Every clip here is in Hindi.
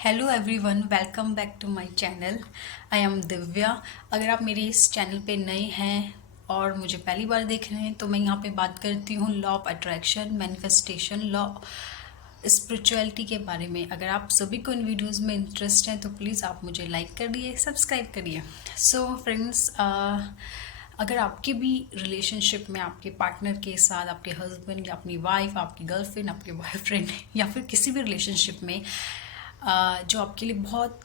Hello everyone, welcome back to my channel. I am Divya. अगर आप मेरे इस चैनल पे नए हैं और मुझे पहली बार देख रहे हैं तो मैं यहाँ पे बात करती हूँ law of attraction, manifestation, law spirituality के बारे में। अगर आप सभी को इन वीडियोस में इंटरेस्ट है तो प्लीज़ आप मुझे लाइक करिए, सब्सक्राइब करिए। सो फ्रेंड्स, अगर आपके भी रिलेशनशिप में आपके पार्टनर के साथ, आपके हस्बैंड या अपनी वाइफ, आपकी गर्लफ्रेंड, आपके बॉयफ्रेंड या फिर किसी भी रिलेशनशिप में जो आपके लिए बहुत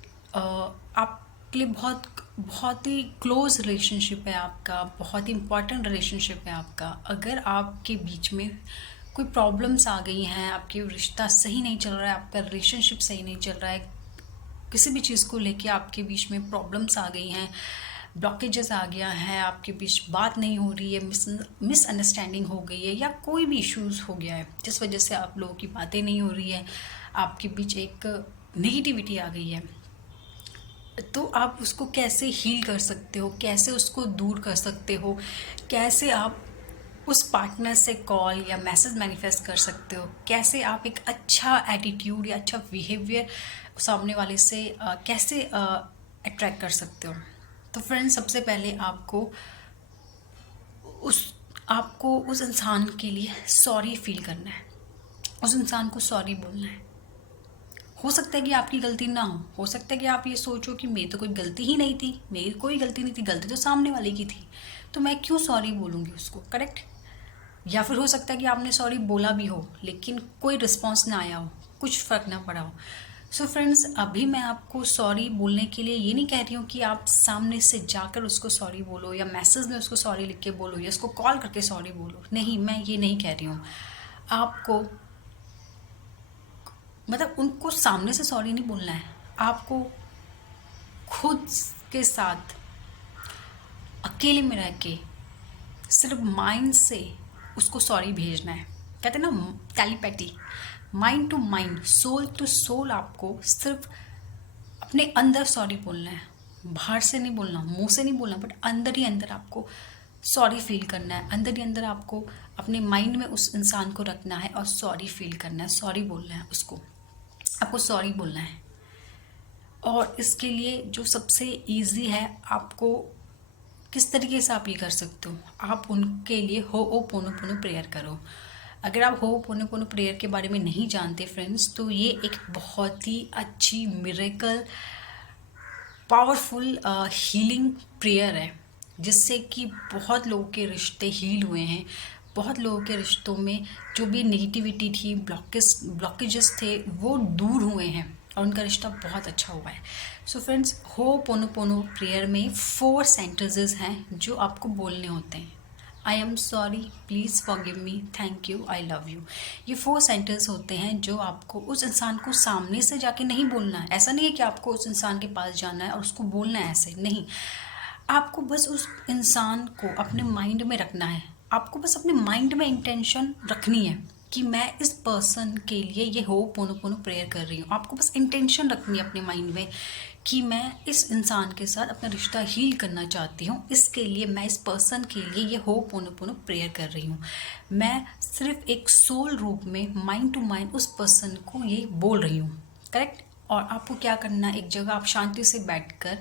बहुत ही क्लोज रिलेशनशिप है आपका, बहुत ही इम्पॉर्टेंट रिलेशनशिप है आपका, अगर आपके बीच में कोई प्रॉब्लम्स आ गई हैं, आपके रिश्ता सही नहीं चल रहा है, आपका रिलेशनशिप सही नहीं चल रहा है, किसी भी चीज़ को लेके आपके बीच में प्रॉब्लम्स आ गई हैं, ब्लॉकेजेस आ गया है, आपके बीच बात नहीं हो रही है, मिसअंडरस्टैंडिंग हो गई है या कोई भी इश्यूज हो गया है जिस वजह से आप लोगों की बातें नहीं हो रही है, आपके बीच एक नेगेटिविटी आ गई है, तो आप उसको कैसे हील कर सकते हो, कैसे उसको दूर कर सकते हो, कैसे आप उस पार्टनर से कॉल या मैसेज मैनिफेस्ट कर सकते हो, कैसे आप एक अच्छा एटीट्यूड या अच्छा बिहेवियर सामने वाले से कैसे अट्रैक्ट कर सकते हो। तो फ्रेंड्स, सबसे पहले उस आपको उस इंसान के लिए सॉरी फील करना है, उस इंसान को सॉरी बोलना है। हो सकता है कि आपकी गलती ना हो सकता है कि आप ये सोचो कि मेरी तो कोई गलती ही नहीं थी, मेरी कोई गलती नहीं थी, गलती तो सामने वाले की थी, तो मैं क्यों सॉरी बोलूँगी उसको, करेक्ट। या फिर हो सकता है कि आपने सॉरी बोला भी हो लेकिन कोई रिस्पॉन्स ना आया हो, कुछ फ़र्क ना पड़ा हो। सो फ्रेंड्स, अभी मैं आपको सॉरी बोलने के लिए ये नहीं कह रही हूँ कि आप सामने से जाकर उसको सॉरी बोलो या मैसेज में उसको सॉरी लिख के बोलो या उसको कॉल करके सॉरी बोलो, नहीं, मैं ये नहीं कह रही हूँ। आपको मतलब उनको सामने से सॉरी नहीं बोलना है, आपको खुद के साथ अकेले में रह के सिर्फ माइंड से उसको सॉरी भेजना है। कहते हैं ना telepathy, mind to mind, soul to soul, आपको सिर्फ अपने अंदर सॉरी बोलना है, बाहर से नहीं बोलना, मुंह से नहीं बोलना, बट अंदर ही अंदर आपको सॉरी फील करना है, अंदर ही अंदर आपको अपने माइंड में उस इंसान को रखना है और सॉरी फील करना है, सॉरी बोलना है उसको, आपको सॉरी बोलना है। और इसके लिए जो सबसे इजी है, आपको किस तरीके से आप ये कर सकते हो, आप उनके लिए हो ओ पोनो पोनो प्रेयर करो। अगर आप हो पोनो पोनो प्रेयर के बारे में नहीं जानते फ्रेंड्स, तो ये एक बहुत ही अच्छी मिरेकल पावरफुल हीलिंग प्रेयर है, जिससे कि बहुत लोगों के रिश्ते हील हुए हैं, बहुत लोगों के रिश्तों में जो भी नेगेटिविटी थी, ब्लॉकेजेस थे, वो दूर हुए हैं और उनका रिश्ता बहुत अच्छा हुआ है। सो फ्रेंड्स, हो पोनो पोनो प्रेयर में 4 सेंटेंसेस हैं जो आपको बोलने होते हैं। I am sorry, please forgive me, thank you, I love you. ये 4 सेंटेंस होते हैं जो आपको उस इंसान को सामने से जाके नहीं बोलना है। ऐसा नहीं है कि आपको उस इंसान के पास जाना है और उसको बोलना है, ऐसे नहीं। आपको बस उस इंसान को अपने माइंड में रखना है, आपको बस अपने माइंड में इंटेंशन रखनी है कि मैं इस पर्सन के लिए ये हो पोनो पोनो प्रेयर कर रही हूँ। आपको बस इंटेंशन रखनी है अपने माइंड में कि मैं इस इंसान के साथ अपना रिश्ता हील करना चाहती हूँ, इसके लिए मैं इस पर्सन के लिए ये हो पोनो पोनो प्रेयर कर रही हूँ। मैं सिर्फ एक सोल रूप में माइंड टू माइंड उस पर्सन को ये बोल रही हूँ, करेक्ट। और आपको क्या करना है, एक जगह आप शांति से बैठकर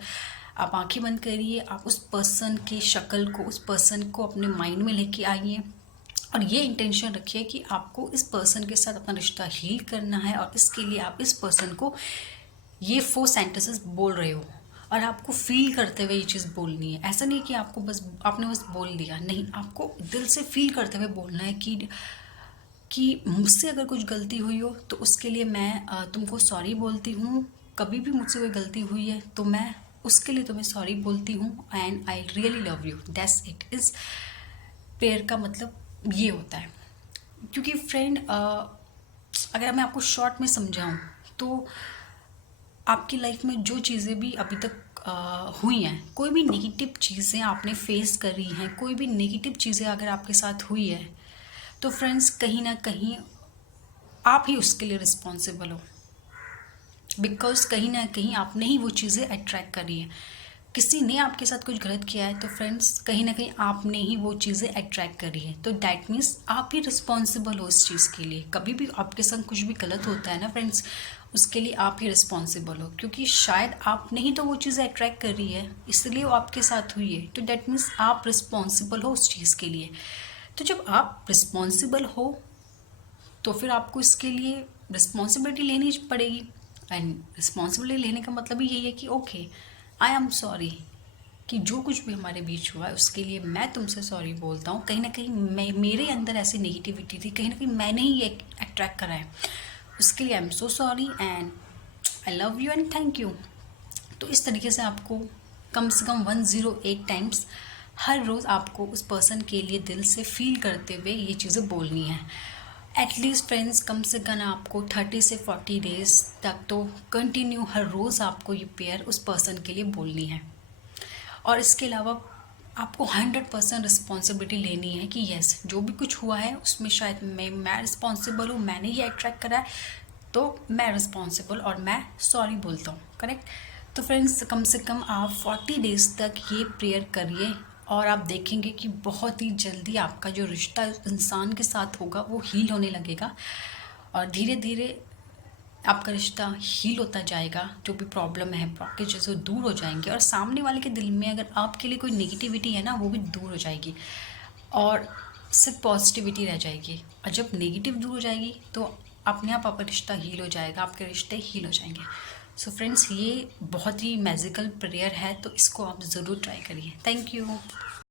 आप आंखें बंद करिए, आप उस पर्सन की शक्ल को, उस पर्सन को अपने माइंड में लेके आइए और ये इंटेंशन रखिए कि आपको इस पर्सन के साथ अपना रिश्ता हील करना है और इसके लिए आप इस पर्सन को ये 4 सेंटेंसेस बोल रहे हो और आपको फील करते हुए ये चीज़ बोलनी है। ऐसा नहीं कि आपने बस बोल दिया, नहीं, आपको दिल से फील करते हुए बोलना है कि मुझसे अगर कुछ गलती हुई हो तो उसके लिए मैं तुमको सॉरी बोलती हूँ, कभी भी मुझसे कोई गलती हुई है तो मैं उसके लिए तुम्हें सॉरी बोलती हूँ, and I really love you, that's it is. Prayer का मतलब ये होता है। क्योंकि फ्रेंड, अगर मैं आपको शॉर्ट में समझाऊँ तो आपकी लाइफ में जो चीज़ें भी अभी तक हुई हैं, कोई भी नेगेटिव चीज़ें आपने फेस करी हैं, कोई भी नेगेटिव चीज़ें अगर आपके साथ हुई है, तो फ्रेंड्स कहीं ना कहीं आप ही उसके लिए रिस्पॉन्सिबल हो, बिकॉज कहीं ना कहीं आपने ही वो चीज़ें अट्रैक्ट करी है। किसी ने आपके साथ कुछ गलत किया है तो फ्रेंड्स कहीं ना कहीं आपने ही वो चीज़ें अट्रैक्ट करी है, तो डैट मीन्स आप ही रिस्पॉन्सिबल हो इस चीज़ के लिए। कभी भी आपके संग कुछ भी गलत होता है ना फ्रेंड्स, उसके लिए आप ही रिस्पॉन्सिबल हो, क्योंकि शायद आपने ही तो वो चीज़ अट्रैक्ट करी है, इसलिए वो आपके साथ हुई है। तो डैट मीन्स आप रिस्पॉन्सिबल हो उस चीज़ के लिए। तो जब आप रिस्पॉन्सिबल हो तो फिर आपको इसके लिए रिस्पॉन्सिबिलिटी लेनी पड़ेगी। एंड रिस्पॉन्सिबिलिटी लेने का मतलब ही यही है कि ओके, आई एम सॉरी कि जो कुछ भी हमारे बीच हुआ है उसके लिए मैं तुमसे सॉरी बोलता हूँ। कहीं ना कहीं मेरे अंदर ऐसी नेगेटिविटी थी, कहीं ना कहीं मैंने ही ये अट्रैक्ट करा है, उसके लिए I am so sorry and I love you and thank you. तो इस तरीके से आपको कम से कम 108 टाइम्स हर रोज़ आपको उस पर्सन के लिए दिल से फील करते हुए ये चीज़ें बोलनी है। एटलीस्ट फ्रेंड्स, कम से कम आपको 30 से 40 डेज तक तो कंटिन्यू हर रोज़ आपको ये पेयर उस पर्सन के लिए बोलनी है। और इसके अलावा आपको 100% रिस्पॉन्सिबिलिटी लेनी है कि यस, जो भी कुछ हुआ है उसमें शायद मैं रिस्पॉन्सिबल हूँ, मैंने ये अट्रैक्ट करा है, तो मैं रिस्पॉन्सिबल और मैं सॉरी बोलता हूँ। करेक्ट। तो फ्रेंड्स, कम से कम आप 40 डेज तक ये प्रेयर करिए और आप देखेंगे कि बहुत ही जल्दी आपका जो रिश्ता इंसान के साथ होगा वो हील होने लगेगा और धीरे धीरे आपका रिश्ता हील होता जाएगा। जो भी प्रॉब्लम है, ब्लॉकेजेस, वो दूर हो जाएंगे और सामने वाले के दिल में अगर आपके लिए कोई नेगेटिविटी है ना, वो भी दूर हो जाएगी और सिर्फ पॉजिटिविटी रह जाएगी। और जब नेगेटिव दूर हो जाएगी तो अपने आप आपका रिश्ता हील हो जाएगा, आपके रिश्ते हील हो जाएंगे। सो फ्रेंड्स, ये बहुत ही मैजिकल प्रेयर है, तो इसको आप ज़रूर ट्राई करिए। Thank you.